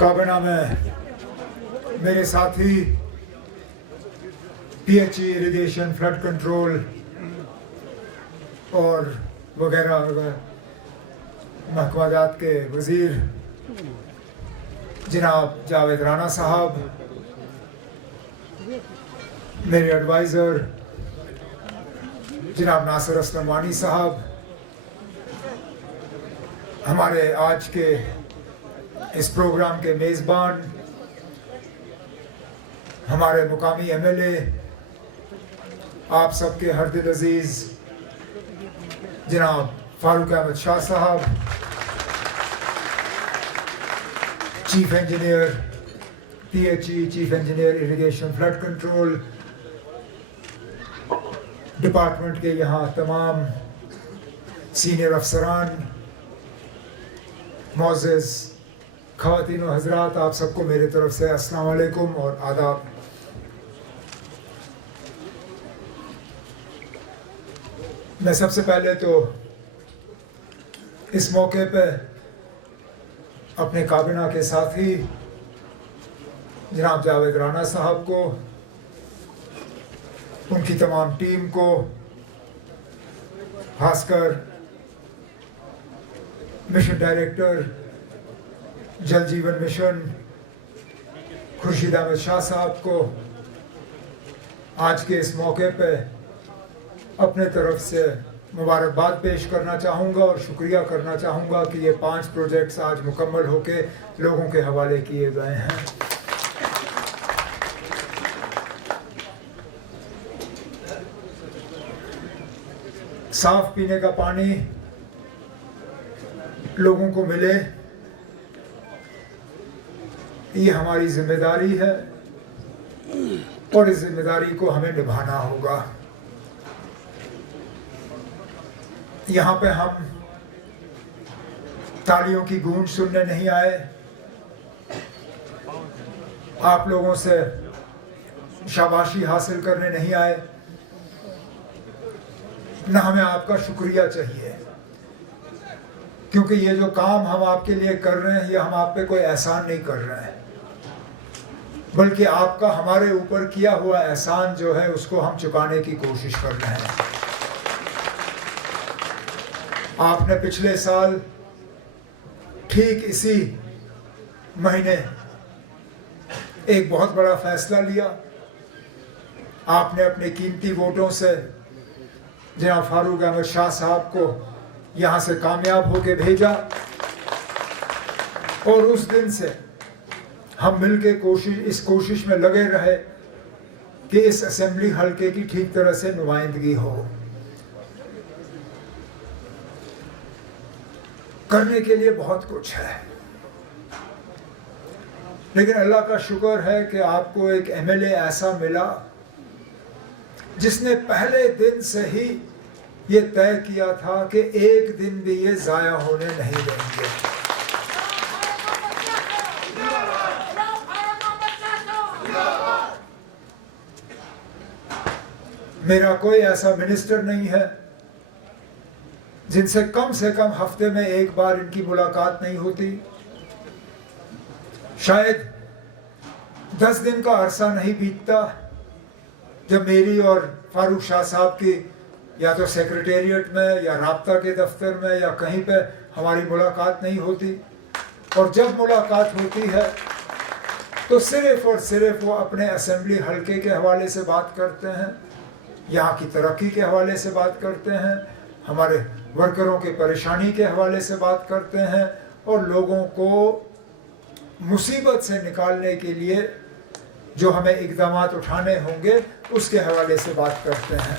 काबीना में मेरे साथी PHE इरिगेशन, फ्लड कंट्रोल और वगैरह महकमा जात के वज़ीर जनाब जावेद राना साहब, मेरे एडवाइज़र जनाब नासिर असलम वानी साहब, हमारे आज के इस प्रोग्राम के मेज़बान हमारे मुकामी MLA, आप सबके हरदिल अजीज़ जनाब फारूक अहमद शाह साहब, chief engineer PHE, chief engineer irrigation flood control department के यहाँ तमाम सीनियर अफसरान, मोअज़्ज़िज़ ख़वातीन और हज़रात, आप सबको मेरे तरफ से अस्सलाम वालेकुम और आदाब। मैं सबसे पहले तो इस मौके पे अपने काबीना के साथी जनाब जावेद राना साहब को, उनकी तमाम टीम को, खासकर मिशन डायरेक्टर जल जीवन मिशन खुर्शीद अहमद शाह साहब को आज के इस मौके पे अपने तरफ से मुबारकबाद पेश करना चाहूँगा और शुक्रिया करना चाहूँगा कि ये 5 प्रोजेक्ट्स आज मुकम्मल होके लोगों के हवाले किए गए हैं। साफ पीने का पानी लोगों को मिले, ये हमारी जिम्मेदारी है और इस जिम्मेदारी को हमें निभाना होगा। यहाँ पे हम तालियों की गूंज सुनने नहीं आए, आप लोगों से शाबाशी हासिल करने नहीं आए, न हमें आपका शुक्रिया चाहिए, क्योंकि ये जो काम हम आपके लिए कर रहे हैं, ये हम आप पे कोई एहसान नहीं कर रहे हैं, बल्कि आपका हमारे ऊपर किया हुआ एहसान जो है उसको हम चुकाने की कोशिश कर रहे हैं। आपने पिछले साल ठीक इसी महीने एक बहुत बड़ा फैसला लिया, आपने अपने कीमती वोटों से जनाब फारूक अहमद शाह साहब को यहाँ से कामयाब होके भेजा और उस दिन से हम मिलके इस कोशिश में लगे रहे कि इस असेंबली हल्के की ठीक तरह से नुमाइंदगी हो। करने के लिए बहुत कुछ है, लेकिन अल्लाह का शुक्र है कि आपको एक MLA ऐसा मिला जिसने पहले दिन से ही ये तय किया था कि एक दिन भी ये जाया होने नहीं देंगे। मेरा कोई ऐसा मिनिस्टर नहीं है जिनसे कम से कम हफ्ते में एक बार इनकी मुलाकात नहीं होती। शायद 10 दिन का अरसा नहीं बीतता जब मेरी और फारूक शाह साहब की या तो सेक्रेटेरिएट में या राब्ता के दफ्तर में या कहीं पे हमारी मुलाकात नहीं होती, और जब मुलाकात होती है तो सिर्फ और सिर्फ वो अपने असेंबली हल्के के हवाले से बात करते हैं, यहाँ की तरक्की के हवाले से बात करते हैं, हमारे वर्करों के परेशानी के हवाले से बात करते हैं, और लोगों को मुसीबत से निकालने के लिए जो हमें इक़दामात उठाने होंगे उसके हवाले से बात करते हैं।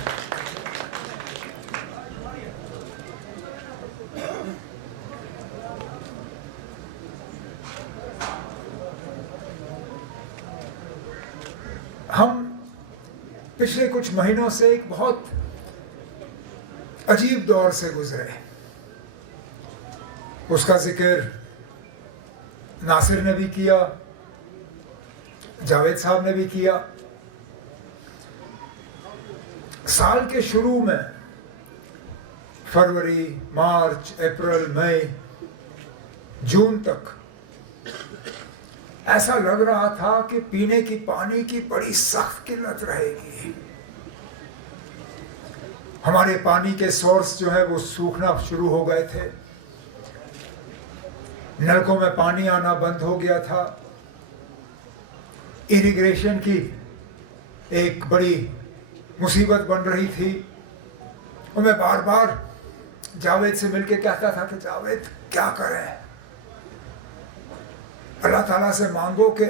हम पिछले कुछ महीनों से एक बहुत अजीब दौर से गुजरे, उसका जिक्र नासिर ने भी किया, जावेद साहब ने भी किया। साल के शुरू में फरवरी, मार्च, अप्रैल, मई, जून तक ऐसा लग रहा था कि पीने की पानी की बड़ी सख्त किल्लत रहेगी। हमारे पानी के सोर्स जो है वो सूखना शुरू हो गए थे, नलकों में पानी आना बंद हो गया था, इरिगेशन की एक बड़ी मुसीबत बन रही थी। और मैं बार बार जावेद से मिलके कहता था कि जावेद क्या करें, अल्लाह ताला से मांगो कि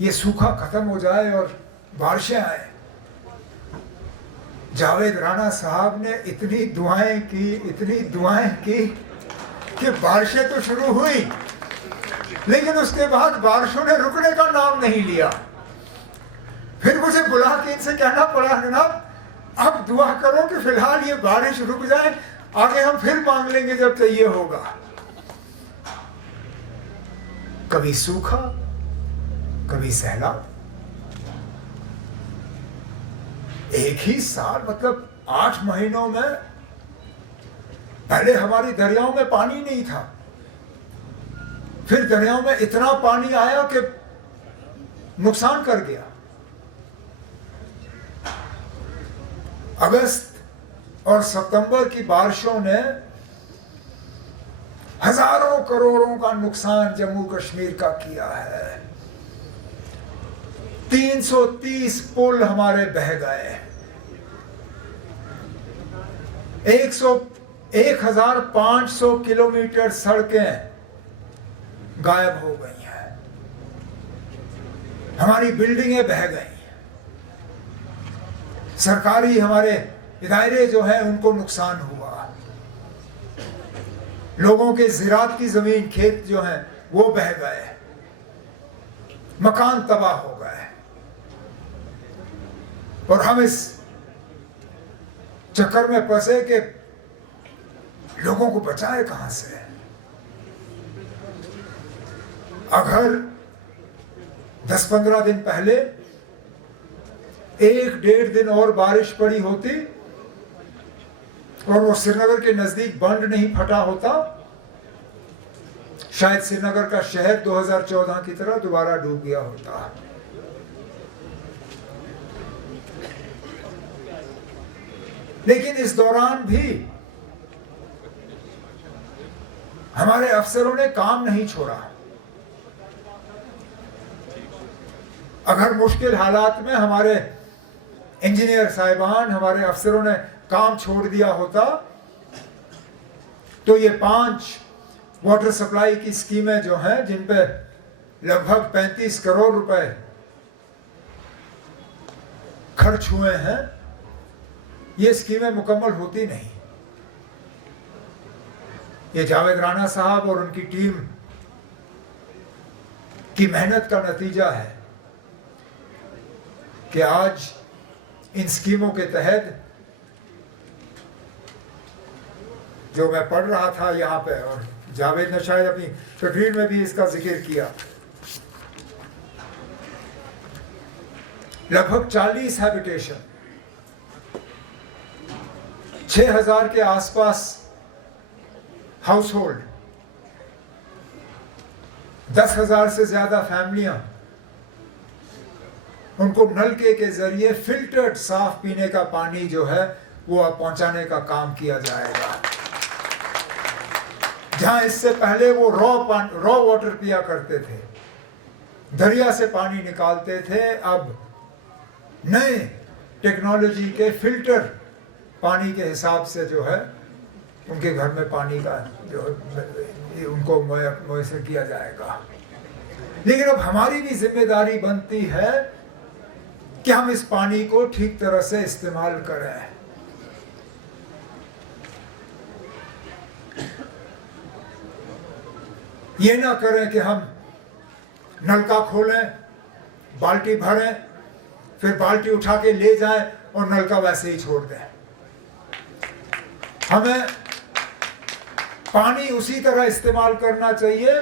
ये सूखा खत्म हो जाए और बारिशें आए। जावेद राणा साहब ने इतनी दुआएं की कि बारिशें तो शुरू हुई, लेकिन उसके बाद बारिशों ने रुकने का नाम नहीं लिया। फिर मुझे बुला के इनसे कहना पड़ा, जनाब अब दुआ करो कि फिलहाल ये बारिश रुक जाए, आगे हम फिर मांग लेंगे जब चाहिए होगा। कभी सूखा, कभी सैलाब, एक ही साल मतलब 8 महीनों में। पहले हमारी दरियाओं में पानी नहीं था, फिर दरियाओं में इतना पानी आया कि नुकसान कर गया। अगस्त और सितंबर की बारिशों ने हजारों करोड़ों का नुकसान जम्मू कश्मीर का किया है। 330 पुल हमारे बह गए, 1500 किलोमीटर सड़कें गायब हो गई हैं, हमारी बिल्डिंगें बह गई, सरकारी हमारे इदारे जो है उनको नुकसान हुआ, लोगों के ज़राअत की जमीन खेत जो हैं वो बह गए, मकान तबाह हो गए। और हम इस चक्कर में फंसे कि लोगों को बचाए कहां से। अगर 10-15 दिन पहले 1-1.5 दिन और बारिश पड़ी होती और वो श्रीनगर के नजदीक बंद नहीं फटा होता, शायद श्रीनगर का शहर 2014 की तरह दोबारा डूब गया होता। लेकिन इस दौरान भी हमारे अफसरों ने काम नहीं छोड़ा। अगर मुश्किल हालात में हमारे इंजीनियर साहिबान, हमारे अफसरों ने काम छोड़ दिया होता तो ये 5 वाटर सप्लाई की स्कीमें जो हैं, जिन पे लगभग 35 करोड़ रुपए खर्च हुए हैं, ये स्कीमें मुकम्मल होती नहीं। ये जावेद राणा साहब और उनकी टीम की मेहनत का नतीजा है कि आज इन स्कीमों के तहत जो मैं पढ़ रहा था यहाँ पे, और जावेद ने शायद अपनी तकरीर में भी इसका जिक्र किया, लगभग 40 हैबिटेशन, 6000 के आसपास हाउस होल्ड, 10,000 से ज्यादा फैमिलियां, उनको नलके के जरिए फिल्टर्ड साफ पीने का पानी जो है वो अब पहुंचाने का काम किया जाएगा। जहां इससे पहले वो रॉ वाटर पिया करते थे, दरिया से पानी निकालते थे, अब नए टेक्नोलॉजी के फिल्टर पानी के हिसाब से जो है उनके घर में पानी का जो उनको मुयस्सर किया जाएगा। लेकिन अब हमारी भी जिम्मेदारी बनती है कि हम इस पानी को ठीक तरह से इस्तेमाल करें। ये ना करें कि हम नलका खोलें, बाल्टी भरें, फिर बाल्टी उठा के ले जाएं और नलका वैसे ही छोड़ दें। हमें पानी उसी तरह इस्तेमाल करना चाहिए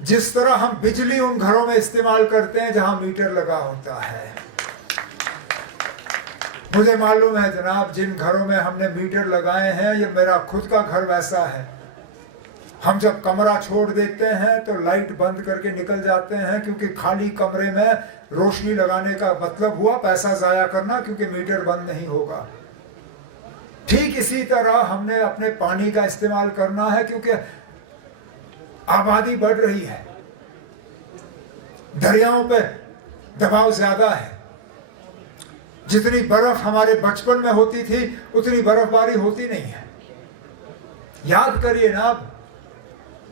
जिस तरह हम बिजली उन घरों में इस्तेमाल करते हैं जहां मीटर लगा होता है। मुझे मालूम है जनाब, जिन घरों में हमने मीटर लगाए हैं, ये मेरा खुद का घर वैसा है। हम जब कमरा छोड़ देते हैं तो लाइट बंद करके निकल जाते हैं, क्योंकि खाली कमरे में रोशनी लगाने का मतलब हुआ पैसा जाया करना, क्योंकि मीटर बंद नहीं होगा। ठीक इसी तरह हमने अपने पानी का इस्तेमाल करना है, क्योंकि आबादी बढ़ रही है, दरियाओं पे दबाव ज्यादा है। जितनी बर्फ हमारे बचपन में होती थी उतनी बर्फबारी होती नहीं है। याद करिए ना, अब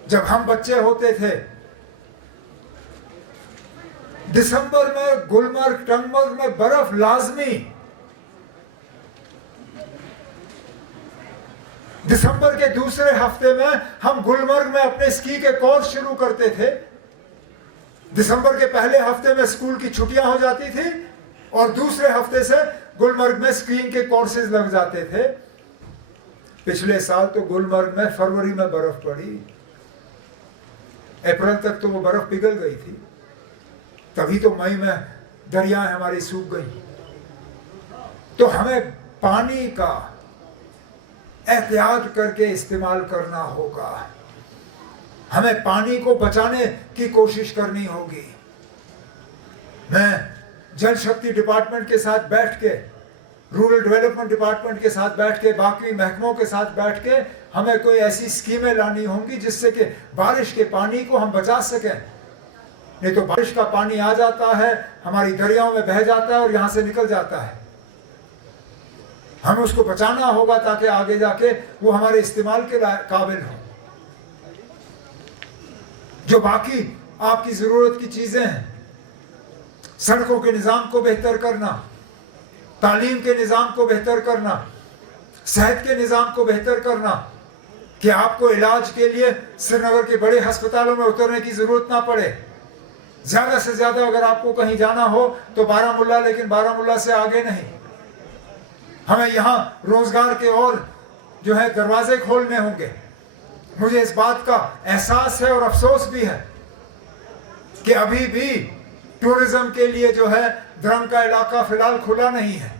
जब हम बच्चे होते थे, दिसंबर में गुलमर्ग टंगमर्ग में बर्फ लाजमी। दिसंबर के दूसरे हफ्ते में हम गुलमर्ग में अपने स्की के कोर्स शुरू करते थे। दिसंबर के पहले हफ्ते में स्कूल की छुट्टियां हो जाती थी और दूसरे हफ्ते से गुलमर्ग में स्कीइंग के कोर्सेज लग जाते थे। पिछले साल तो गुलमर्ग में फरवरी में बर्फ पड़ी, अप्रैल तक तो वो बर्फ पिघल गई थी, तभी तो मई में दरियाएं हमारी सूख गई। तो हमें पानी का एहतियात करके इस्तेमाल करना होगा, हमें पानी को बचाने की कोशिश करनी होगी। मैं जल शक्ति डिपार्टमेंट के साथ बैठ के, रूरल डेवलपमेंट डिपार्टमेंट के साथ बैठ के, बाकी महकमों के साथ बैठ के हमें कोई ऐसी स्कीमें लानी होंगी जिससे कि बारिश के पानी को हम बचा सकें। नहीं तो बारिश का पानी आ जाता है, हमारी दरियाओं में बह जाता है और यहां से निकल जाता है। हमें उसको बचाना होगा ताकि आगे जाके वो हमारे इस्तेमाल के काबिल हो। जो बाकी आपकी जरूरत की चीजें हैं, सड़कों के निजाम को बेहतर करना, तालीम के निजाम को बेहतर करना, सेहत के निजाम को बेहतर करना, कि आपको इलाज के लिए श्रीनगर के बड़े अस्पतालों में उतरने की जरूरत ना पड़े। ज्यादा से ज्यादा अगर आपको कहीं जाना हो तो बारामूला, लेकिन बारामूला से आगे नहीं। हमें यहाँ रोजगार के और जो है दरवाजे खोलने होंगे। मुझे इस बात का एहसास है और अफसोस भी है कि अभी भी टूरिज्म के लिए जो है द्रंग का इलाका फिलहाल खुला नहीं है।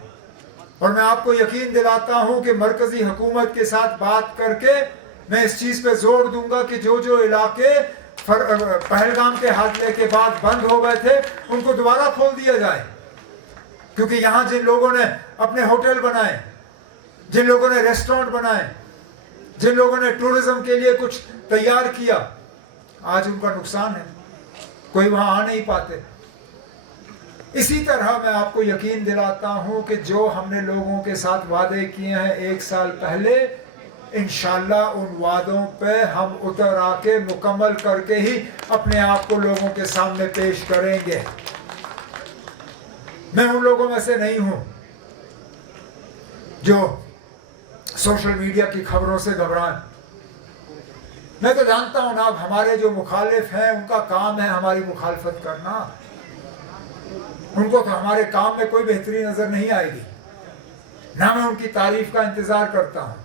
और मैं आपको यकीन दिलाता हूं कि मरकजी हुकूमत के साथ बात करके मैं इस चीज पे जोर दूंगा कि जो जो इलाके पहलगाम के हादसे के बाद बंद हो गए थे उनको दोबारा खोल दिया जाए। क्योंकि यहाँ जिन लोगों ने अपने होटल बनाए, जिन लोगों ने रेस्टोरेंट बनाए, जिन लोगों ने टूरिज्म के लिए कुछ तैयार किया, आज उनका नुकसान है, कोई वहां आ नहीं पाते। इसी तरह मैं आपको यकीन दिलाता हूं कि जो हमने लोगों के साथ वादे किए हैं 1 साल पहले, इंशाल्लाह उन वादों पे हम उतर आके मुकम्मल करके ही अपने आप को लोगों के सामने पेश करेंगे। मैं उन लोगों में से नहीं हूं जो सोशल मीडिया की खबरों से घबराएं। मैं तो जानता हूं ना, अब हमारे जो मुखालिफ हैं उनका काम है हमारी मुखालफत करना। उनको तो हमारे काम में कोई बेहतरी नजर नहीं आएगी, ना मैं उनकी तारीफ का इंतजार करता हूं।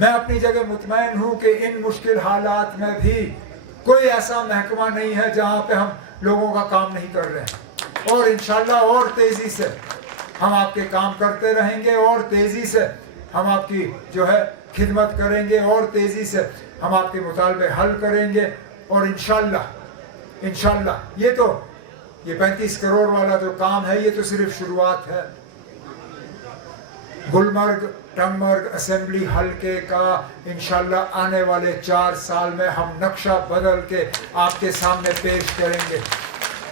मैं अपनी जगह मुतमईन हूं कि इन मुश्किल हालात में भी कोई ऐसा महकमा नहीं है जहां पे हम लोगों का काम नहीं कर रहे हैं। और इंशाल्लाह और तेजी से हम आपके काम करते रहेंगे, और तेजी से हम आपकी जो है खिदमत करेंगे, और तेजी से हम आपके मुतालबे हल करेंगे। और इंशाल्लाह ये 35 करोड़ वाला जो काम है ये तो सिर्फ शुरुआत है। गुलमर्ग टंगमर्ग असेंबली हलके का इंशाल्लाह आने वाले 4 साल में हम नक्शा बदल के आपके सामने पेश करेंगे।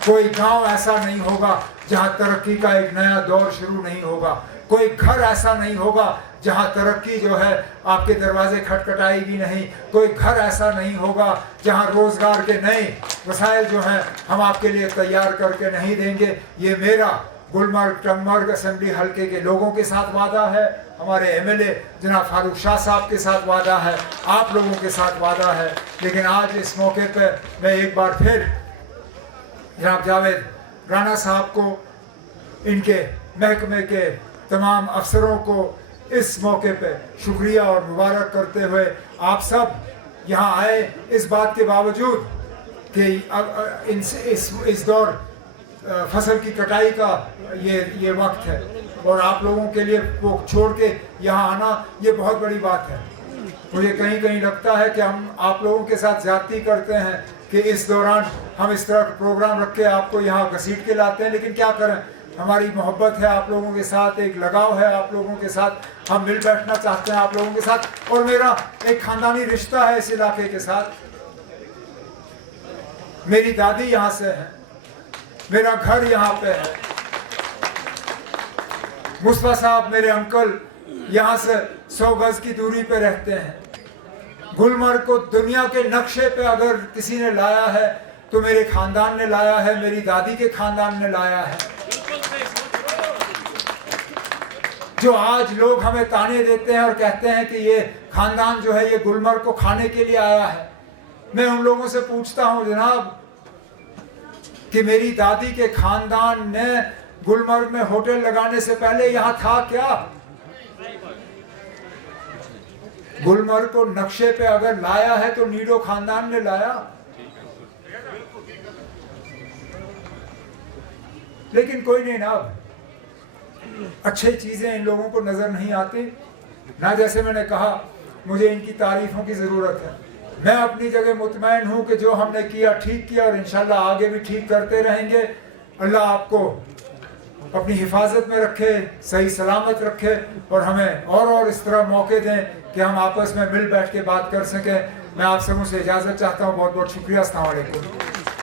कोई गांव ऐसा नहीं होगा जहां तरक्की का एक नया दौर शुरू नहीं होगा। कोई घर ऐसा नहीं होगा जहां तरक्की जो है आपके दरवाजे खटखटाएगी नहीं। कोई घर ऐसा नहीं होगा जहां रोजगार के नए वसाइल जो हैं हम आपके लिए तैयार करके नहीं देंगे। ये मेरा गुलमर्ग टंगमर्ग असेंबली हलके के लोगों के साथ वादा है, हमारे एमएलए जनाब फारूक शाह साहब के साथ वादा है, आप लोगों के साथ वादा है। लेकिन आज इस मौके पर मैं एक बार फिर जनाब जावेद राणा साहब को, इनके महकमे के तमाम अफसरों को इस मौके पे शुक्रिया और मुबारक करते हुए, आप सब यहाँ आए इस बात के बावजूद कि इस दौर फसल की कटाई का ये वक्त है और आप लोगों के लिए वो छोड़ के यहाँ आना ये बहुत बड़ी बात है। मुझे कहीं कहीं लगता है कि हम आप लोगों के साथ ज्यादती करते हैं कि इस दौरान हम इस तरह का प्रोग्राम रख के आपको यहाँ घसीट के लाते हैं, लेकिन क्या करें, हमारी मोहब्बत है आप लोगों के साथ, एक लगाव है आप लोगों के साथ, हम मिल बैठना चाहते हैं आप लोगों के साथ, और मेरा एक खानदानी रिश्ता है इस इलाके के साथ। मेरी दादी यहाँ से है, मेरा घर यहाँ पे है, मुस्तफा साहब मेरे अंकल यहाँ से 100 गज की दूरी पे रहते हैं। गुलमर्ग को दुनिया के नक्शे पे अगर किसी ने लाया है तो मेरे खानदान ने लाया है, मेरी दादी के खानदान ने लाया है। जो आज लोग हमें ताने देते हैं और कहते हैं कि ये खानदान जो है ये गुलमर्ग को खाने के लिए आया है, मैं उन लोगों से पूछता हूं जनाब कि मेरी दादी के खानदान ने गुलमर्ग में होटल लगाने से पहले यहां था क्या? गुलमर्ग को नक्शे पे अगर लाया है तो नीडो खानदान ने लाया। लेकिन कोई नहीं ना, अच्छी चीजें इन लोगों को नजर नहीं आती ना। जैसे मैंने कहा, मुझे इनकी तारीफों की जरूरत है। मैं अपनी जगह मुतमईन हूं कि जो हमने किया ठीक किया और इंशाल्लाह आगे भी ठीक करते रहेंगे। अल्लाह आपको अपनी हिफाजत में रखे, सही सलामत रखे और हमें और इस तरह मौके दें कि हम आपस में मिल बैठ के बात कर सकें। मैं आप सबों से इजाज़त चाहता हूँ। बहुत बहुत शुक्रिया। अस्सलाम वालेकुम।